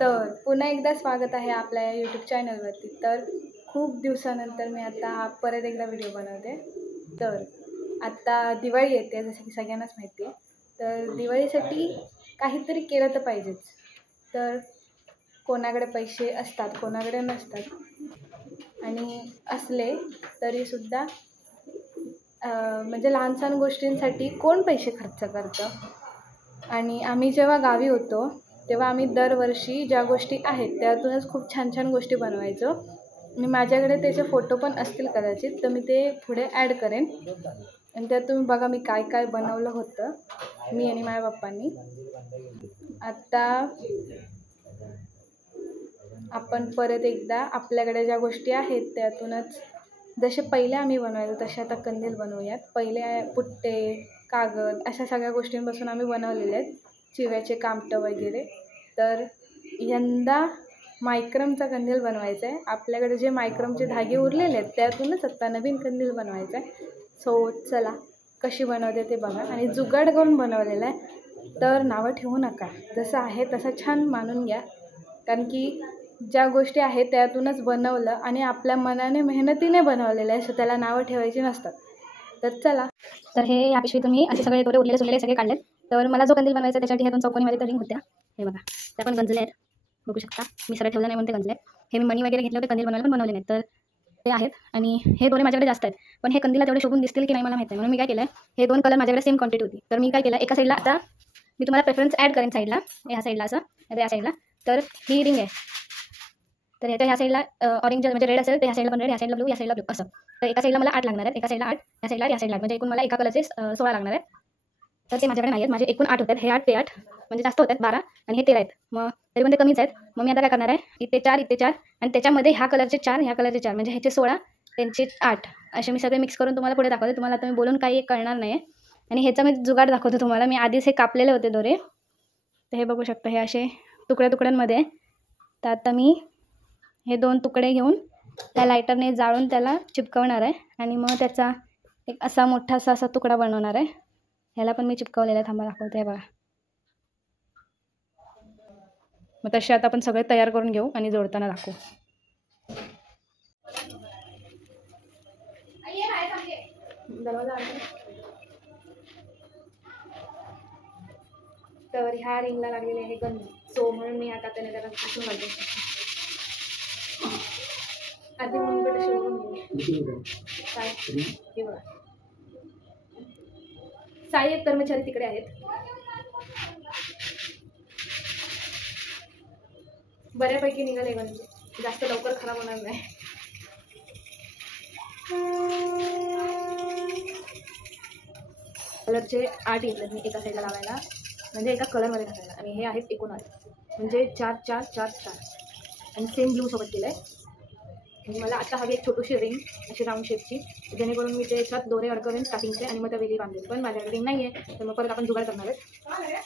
तर पुन्हा एकदा स्वागत आहे आपल्या यूट्यूब चॅनलवरती। तर खूप दिवसानंतर मी आता हा परत एकदा व्हिडिओ बनवते। तर आता दिवाळी येते जसं की सगळ्यांनाच माहिती आहे। तर दिवाळीसाठी काहीतरी केलं तर पाहिजेच। तर कोणाकडे पैसे असतात कोणाकडे नसतात आणि असले तरीसुद्धा म्हणजे लहान सहान गोष्टींसाठी कोण पैसे खर्च करतं। आणि आम्ही जेव्हा गावी होतो तेव्हा आम्ही दरवर्षी ज्या गोष्टी आहेत त्यातूनच खूप छान छान गोष्टी बनवायचो आणि माझ्याकडे त्याचे फोटो पण असतील कदाचित, तर मी ते पुढे ॲड करेन आणि त्यात तुम्ही बघा मी काय काय बनवलं होतं मी आणि माझ्या पप्पांनी। आता आपण परत एकदा आपल्याकडे ज्या गोष्टी आहेत त्यातूनच जसे पहिले आम्ही बनवायचो तसे आता कंदील बनवूयात। पहिले पुट्टे कागद अशा सगळ्या गोष्टींपासून आम्ही बनवलेले आहेत, चिव्याचे कामटं वगैरे। तर यंदा मायक्रमचा कंदील बनवायचा आहे। आपल्याकडे जे मायक्रमचे धागे उरलेले आहेत त्यातूनच आता नवीन कंदील बनवायचा आहे। सो चला कशी बनवते ते बघा आणि जुगाड करून बनवलेला आहे। तर नावं ठेवू नका, जसं आहे तसं छान मानून घ्या, कारण की ज्या गोष्टी आहेत त्यातूनच बनवलं आणि आपल्या मनाने मेहनतीने बनवलेलं आहे, सो त्याला नावं ठेवायची नसतात। तर चला, तर हे या पिशवीतून मी असे सगळे दोरे उरलेले सुरलेले सगळे काढलेत। तर मला जो कंदील बनवायचा त्याच्यासाठी ह्या 2 चौकोनीमध्ये तर रिंग होत्या, हे बघा त्या पण गंजले आहेत, बघू शकता मी सरळ ठेवलं नाही म्हणून ते गंजले। हे मी मणी वगैरे घेतले होते कंदील बनवायला पण बनवले नाहीत, तर ते आहेत। आणि हे दोरे माझ्याकडे जास्त आहेत पण हे कंदीला तेवढे शोभून दिसतील की नाही मला माहिती नाही, म्हणून मी काय केलं हे 2 कलर माझ्याकडे सेम क्वांटिटी होती। तर मी काय केलं एका साईडला, आता मी तुम्हाला प्रेफरन्स ॲड करेन साईडला, ह्या साईडला असं नाही या साईडला। तर ही रिंग आहे, तर ह्या साईडला ऑरेंज म्हणजे रेड असेल तर ह्या साईडला पण रेड, ह्या साईडला ब्लू, या साईडला ब्लू असं। तर एका साईडला मला 8 लागणार आहेत, एका साईडला 8, या साईडला 8, या साईडला 8, म्हणजे एकूण मला एका कलरचे 16 लागणार आहेत। तर ते माझ्याकडे नाही आहेत, माझे एकूण 8 होतात, हे 8 ते 8 म्हणजे जास्त होतात 12 आणि हे 13 आहेत, मग तरी पण ते कमीच आहेत। मग मी आता काय करणार आहे, इथे 4 इथे 4 आणि त्याच्यामध्ये ह्या कलरचे 4 ह्या कलरचे 4 म्हणजे ह्याचे 16 त्यांचे 8 असे मी सगळे मिक्स करून तुम्हाला पुढे दाखवते। तुम्हाला आता मी बोलून काही कळणार नाही आणि ह्याचा मी जुगाड दाखवते तुम्हाला। मी आधीच हे कापलेले होते दोरे, तर हे बघू शकता हे असे तुकड्या तुकड्यांमध्ये। तर आता मी हे 2 तुकडे घेऊन त्या लायटरने जाळून त्याला चिपकवणार आहे आणि मग त्याचा एक असा मोठासा असा तुकडा बनवणार आहे। ह्याला पण मी चिपकवलेला आहे, थांबा दाखवते, हे बघा। मग तसे आता आपण सगळे तयार करून घेऊ आणि जोडताना दाखवू। तर ह्या रिंगला लागलेले आहे गंज, सो म्हणून मी आता त्याने त्याला पुसून घालते। आधी म्हणून पण शिवून काय हे बघा, सहाय्यक कर्मचारी तिकडे आहेत, बऱ्यापैकी निघाले गंज, जास्त लवकर खराब होणार नाही। कलरचे 8 घेतलेत मी एका साईडला लावायला, म्हणजे एका कलरमध्ये टाकायला, आणि हे आहेत एकूण 8 म्हणजे 4 4 4 4 आणि सेम ब्लू सोबत केलं आहे। आणि मला आता हवी एक छोटीशी रिंग अशी राऊंड शेपची, जेणेकरून मी त्याच्यात दोरे अडकवेन स्टार्टिंगचे आणि मग त्या वेली बांधेल, पण माझ्याकडे रिंग नाही आहे, तर मग परत आपण जुगाड करणार आहे।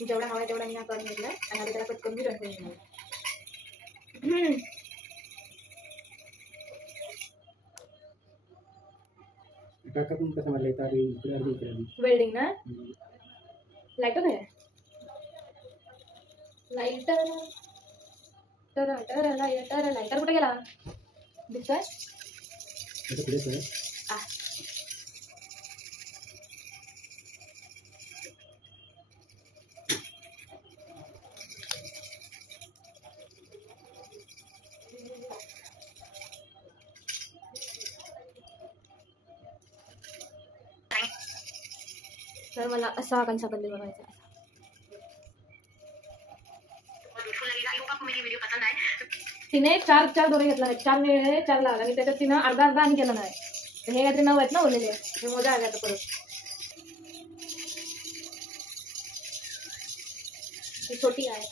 जेवढा हवा आहे तेवढा मी करून घेतला आणि आता त्याला कट करून घेणार। वेल्डिंग ना लाइटर आहे, लाइटर तर लाइटर लाइटर कुठे गेला दिसतोय? तर मला असा कंचा कंदील बनवायचा आहे। तिने 4 4 दोरे घेतला नाही, 4 वेळे 4 लावला आणि त्याच्यात तिनं अर्धा अर्धा आणि केला नाही, तर हे काहीतरी 9 आहेत ना उरलेले, हे मोजा आले आता परत। ही छोटी आहे,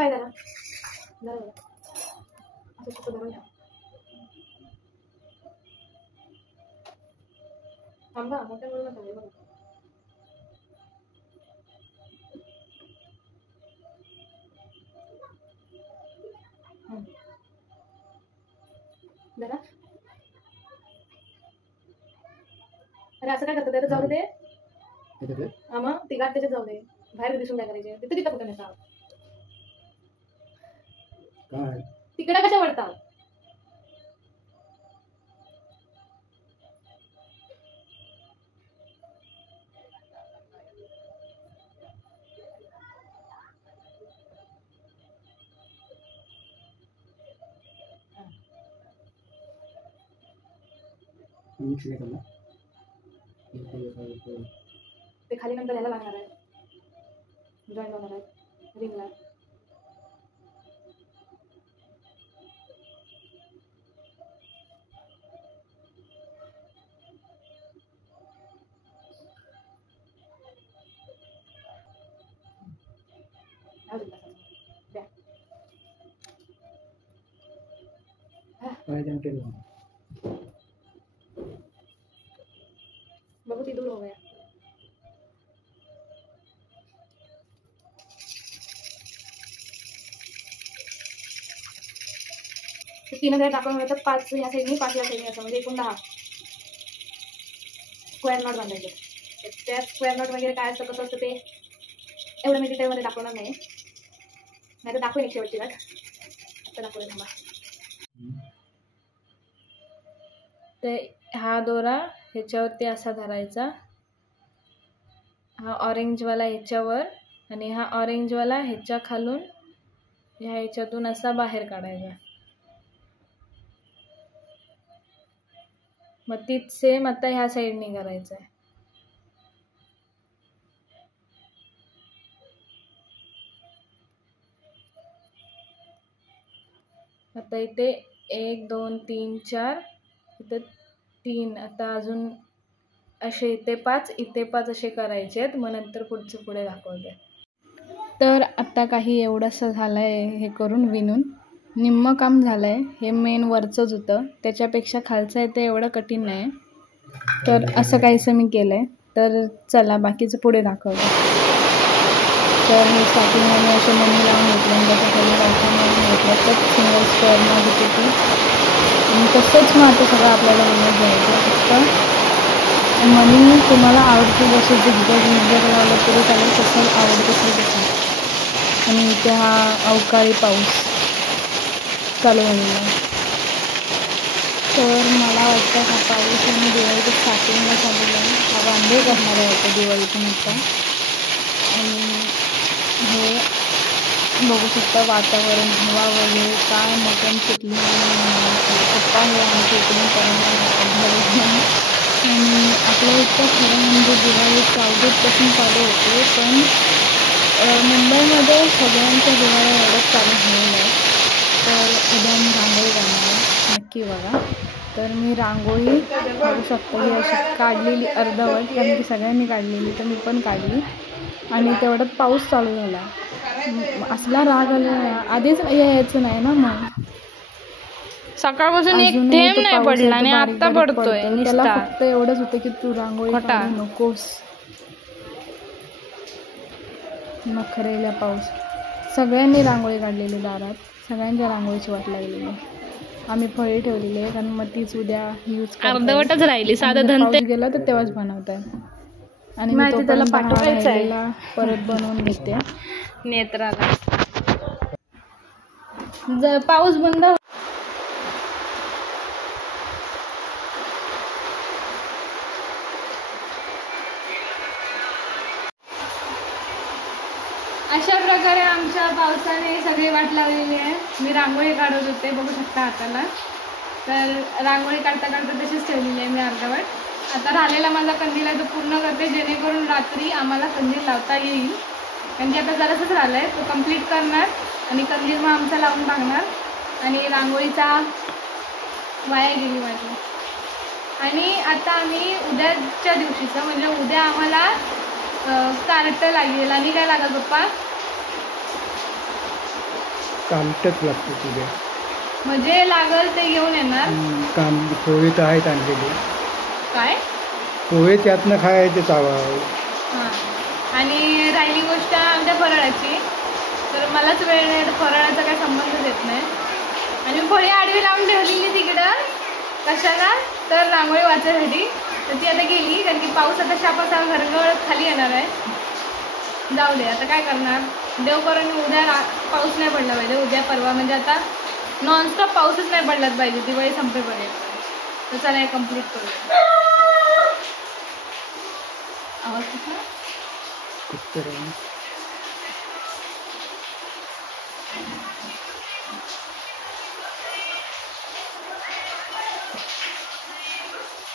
पाय जरा असं कुठं धरून ठेव. थांबा मोठ्या मुलाला थांबे बघा. जरा अरे असं काय करतात त्याला जाऊ दे. मग ती गाठ त्याच्यात जाऊ दे. बाहेर दिसून काय करायचे तिथं तिथं कुठं नेता तिकडे कशा वळतात. ते खाली नंतर ह्याला लागणार आहे. जॉईन होणार आहे रिंगला. बहुत ही दूर हो गया. तीन हजार टाकून मिळतात. 5 या साईडनी 5 या साईडनी असं म्हणजे एकूण 10 स्क्वेअर नॉट बांधायचे. त्या स्क्वेअर नॉट वगैरे काय असतं कसं असतं ते एवढं मी डिटेलमध्ये दाखवणार नाही. नाही तर दाखवेन एक शेवटची गाठ. आता दाखवूया थांबा. ते हा दोरा ह्याच्यावरती असा धरायचा. हा ऑरेंजवाला ह्याच्यावर आणि हा ऑरेंजवाला ह्याच्या खालून ह्या ह्याच्यातून असा बाहेर काढायचा. मग तीच सेम आता ह्या साईडने करायचं आहे. आता इथे 1 2 3 4 इथे 3 आता अजून असे इथे 5 इथे 5 असे करायचे आहेत. मग नंतर पुढचं पुढे दाखवते. तर आता काही एवढंसं झालं आहे हे करून विणून. निम्मं काम झालं आहे. हे मेन वरचंच होतं. त्याच्यापेक्षा खालचं आहे ते एवढं कठीण नाही. तर असं काहीसं मी केलं आहे. तर चला बाकीचं पुढे दाखवते. तर हे स्टार्टिंगमध्ये असे मणी लावून घेतले आणि त्याच्या खाली लावून घेतलं तर सिंगल स्क्वेअर मध्ये होती. आणि तसंच मग आता सगळं आपल्याला बनवून घ्यायचं. फक्त मणी तुम्हाला आवडते जसे झिगझॅग लावलं तरी चालेल. तसं आवडत असेल तसं. आणि इथे हा अवकाळी पाऊस चालू झालेला आहे. तर मला वाटतं हा पाऊस आणि दिवाळीच्या स्टार्टिंगला झालेला आहे. हा वांदे करणार आहे आता दिवाळीतून आता. आणि हे बघू शकता वातावरण हवा वगैरे काय मटण सुटली पप्पा हे आमच्या इकडून करायला. आणि आपल्या इथं खरं म्हणजे दिवाळी 14पासून चालू होते. पण मुंबईमध्ये सगळ्यांच्या दिवाळी एवढंच चालू झालेलं आहे. तर उद्या मी रांगोळी काढणार आहे. नक्की बघा. तर मी रांगोळी बघू शकतो ही अशी काढलेली अर्धवट कारण की सगळ्यांनी काढलेली तर मी पण काढली. आणि तेवढ्यात पाऊस चालू झाला. असला राग आला आधीच यायचं नाही ना. मग सकाळपासून एक थेंब नाही पडला आणि आता पडतोय. त्याला फक्त एवढंच होतं की तू रांगोळी काढू नकोस. नखरेला पाऊस. सगळ्यांनी रांगोळी काढलेली दारात. सगळ्यांच्या रांगोळीची वाट लागलेली. आम्ही फळी ठेवलेली आहे कारण मग तीच उद्या यूज अर्धवटच राहिली. साधा धनतेरस गेला तर तेव्हाच बनवत आहे. आणि मी तो त्याला पाठवायचा परत बनवून घेते नेत्राला. पाऊस बंद अशा प्रकारे आमच्या पावसाने सगळी वाट लागलेली आहे. मी रांगोळी काढत होते बघू शकता हाताला. तर रांगोळी काढता काढता तशीच ठेवलेली आहे मी अर्धवट. आता राहिलेला माझा कंदील आहे तो पूर्ण करते जेणेकरून रात्री आम्हाला कंदील लावता येईल. कारण की आता जरासंच राहिलं आहे तो कंप्लीट करणार आणि कंदील मग आमचा लावून टाकणार. आणि रांगोळीचा वाया गेली माझी. आणि आता आम्ही उद्याच्या दिवशीचं म्हणजे उद्या आम्हाला कार्ट लागेल. आणि काय लागेल पप्पा कामटच लागतो तुझ्या म्हणजे लागल ते घेऊन येणार. पोहे तर आहेत आणलेले. काय पोहे त्यातनं खायचे चावा. हां. आणि राहिली गोष्ट आमच्या फराळाची, तर मलाच वेळ नाही तर फराळाचा काही संबंधच येत नाही. आणि फळी आडवी लावून ठेवलेली तिकडं कशाला, तर रांगोळी वाचायसाठी. तर ती आता गेली, कारण की पाऊस आता शापासा घरगळत खाली येणार आहे. जाऊ दे, आता काय करणार. देवकरून उद्या पाऊस नाही पडला पाहिजे, उद्या परवा म्हणजे आता नॉनस्टॉप पाऊसच नाही पडलाच पाहिजे दिवाळी संपेपर्यंत. तर चला हे कम्प्लीट करू. आवाज कसा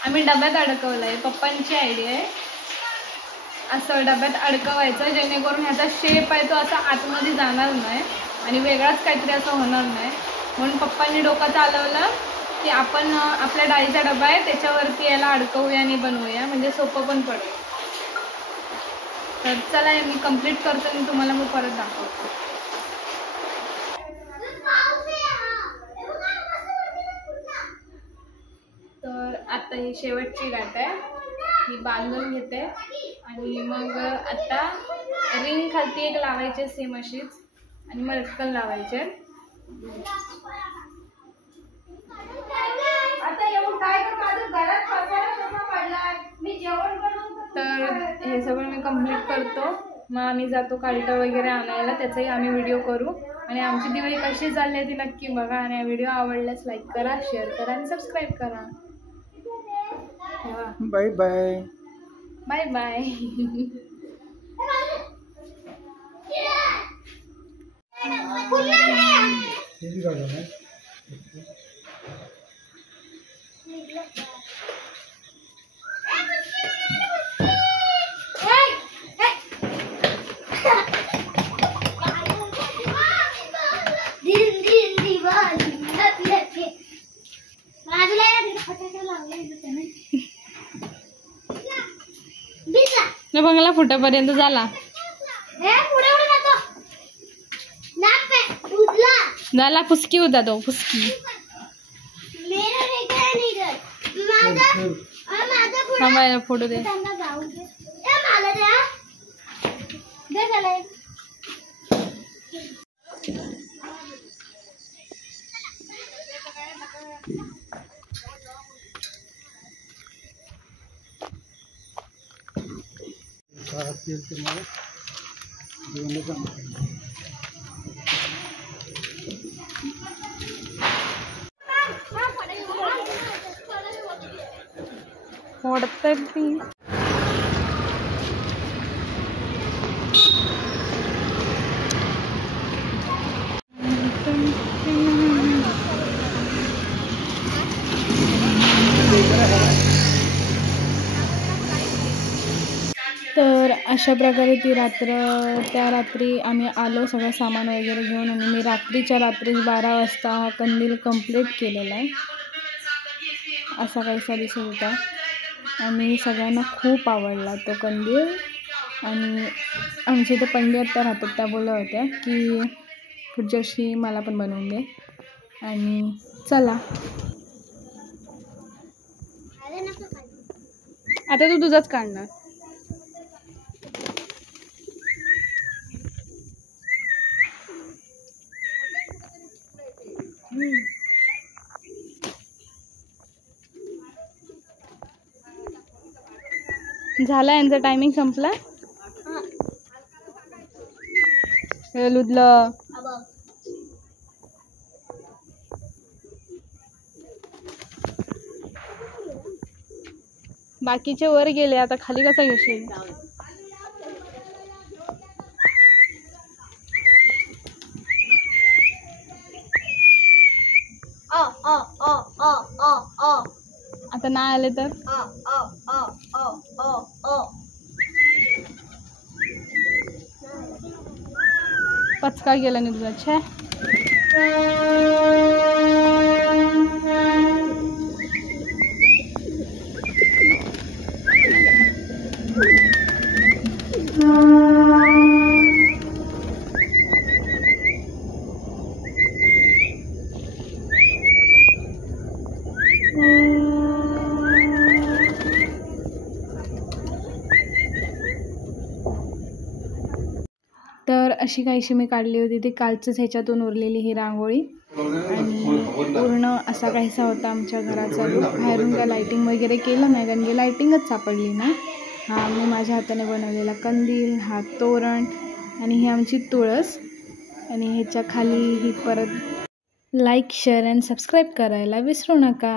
आम्ही डब्यात अडकवलं आहे, पप्पांची आयडिया आहे. असं डब्यात अडकवायचं जेणेकरून ह्याचा शेप आहे तो असा आतमध्ये जाणार नाही आणि वेगळाच काहीतरी असं होणार नाही. म्हणून पप्पांनी डोकं चालवलं की आपण आपल्या डाळीचा डबा आहे त्याच्यावरती याला अडकवूया आणि बनवूया, म्हणजे सोपं पण पडेल. तर चला मी कंप्लीट करतो आणि तुम्हाला मग परत दाखवतो. तर आता ही शेवटची गाठ आहे, ही बांधून घेते आणि मग आता रिंग खालती एक लावायचे सेम अशीच आणि मग लटकन लावायचे. तर हे सगळं मी कंप्लीट करतो, मग आम्ही जातो कालटं वगैरे आणायला, त्याचाही आम्ही व्हिडिओ करू. आणि आमची दिवाळी कशी चालली आहे ती नक्की बघा. आणि व्हिडिओ आवडल्यास लाईक करा, शेअर करा आणि सबस्क्राईब करा. Bye bye. Bye bye. बंगला फुटापर्यंत झाला झाला फुसकी होता तो फुसकी. थांबायला फोटो दे. फोडतात ती. तर अशा प्रकारे ती त्या रात्री आम्ही आलो सगळं सामान वगैरे घेऊन आणि मी रात्रीच्या 12 वाजता हा कंदील कंप्लीट केलेला आहे. असा काहीसा दिसत होता आणि सगळ्यांना खूप आवडला तो कंदील. आणि आमच्या इथे पंडी आत्या राहतात, त्या बोलत होत्या की पुढच्या वर्षी मला पण बनवून दे. आणि चला आता तू तुझाच काढणार. झाला यांचा टायमिंग संपला. लुदलं बाकीचे वर गेले, आता खाली कसा घेशील. आता नाही आले तर पचका गेला नाही तुझा. छे अशी काहीशी मी काढली होती ती कालचंच ह्याच्यातून उरलेली ही रांगोळी आणि पूर्ण असा काहीसा होता आमच्या घराचा लूक. बाहेरून काय लाईटिंग वगैरे केलं नाही कारण की लाईटिंगच सापडली ना. हा मी माझ्या हाताने बनवलेला कंदील, हा तोरण आणि ही आमची तुळस आणि ह्याच्या खाली ही परत लाईक शेअर अँड सबस्क्राईब करायला विसरू नका.